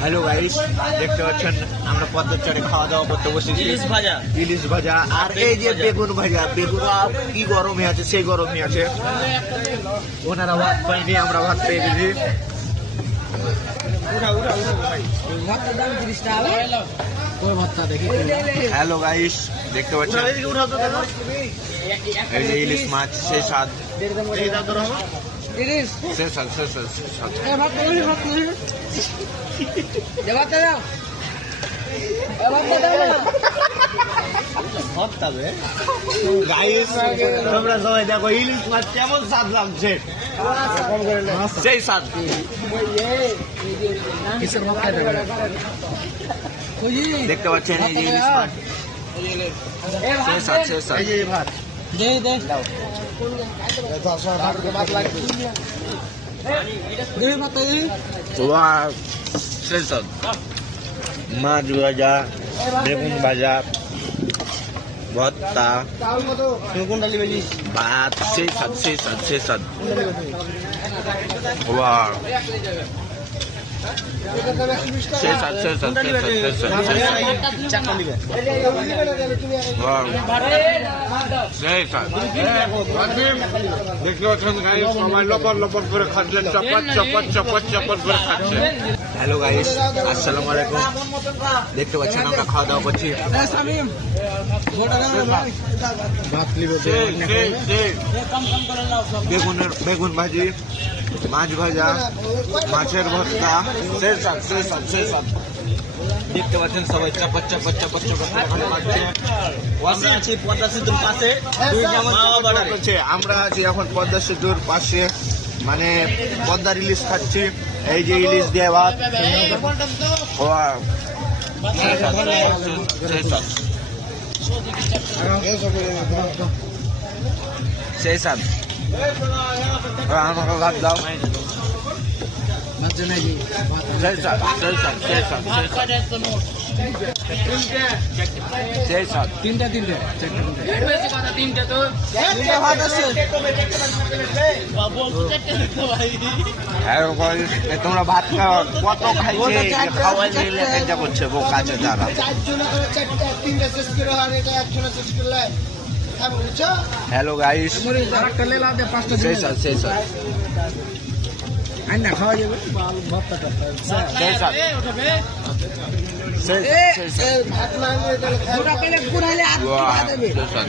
Hello guys, দেখতে পাচ্ছেন আমরা পদ্মার চরে খাওয়া দাওয়া করতে বসেছি। ইলিশ ভাজা আর এই যে বেগুন ভাজা। বেগুন কি গরমে আছে, সেই গরমে আছে। ওনারা ভাত পাইনি, আমরা ভাত পেয়ে দিদি। হ্যালো গাইস, দেখতে পাচ্ছেন এই যে ইলিশ মাছ, সেই স্বাদ, তোমরা সবাই দেখো ইলিশ মাছ কেমন স্বাদ লাগছে, সেই স্বাদ। দেখতে পাচ্ছেন এই যে ইলিশ মাছ, সেই স্বাদ, সেই স্বাদ। মাছ ভাজা, বেগুন ভাজা, ভর্তা, ভাত, সেই স্বাদ, সেই স্বাদ, সেই স্বাদ। সেই স্বাদ, সেই স্বাদ, সেই স্বাদ, সেই স্বাদ, সেই স্বাদ। দেখতে পাচ্ছেন গাইস, সবাই লপট লপট করে খাচ্ছে, চপট চপট চপট চপট করে খাচ্ছে। হ্যালো গাইস, আসসালামু আলাইকুম। দেখতে পাচ্ছেন আমরা খাওয়া দাওয়া করছি। বেগুন ভাজি, মাছ ভাজা, মাছের ভর্তা, সেই স্বাদ, সেই স্বাদ, সেই স্বাদ। দেখতে পাচ্ছেন সবাই চাপা চাপা চাপা চাপা খাচ্ছে। আমরা আছি পদ্মা সেতুর পাশে, আমরা আছি এখন পদ্মা সেতুর পাশে, মানে পদ্মার ইলিশ খাচ্ছি। এই যে ইলিশ দিয়ে ভাত, সেই স্বাদ। আমাকে ভাত দাও, সেই স্বাদ, সেই স্বাদ, সেই স্বাদ, সেই স্বাদ। তিনটে তো তোমরা ভাত খাও, কত খাইছে, খাওয়াই নিলে এটা করছে কাছে যারা। হ্যালো গাইস, সেই স্বাদ, সেই স্বাদ, খাওয়া যাবে, সেই স্বাদ, সেই স্বাদ।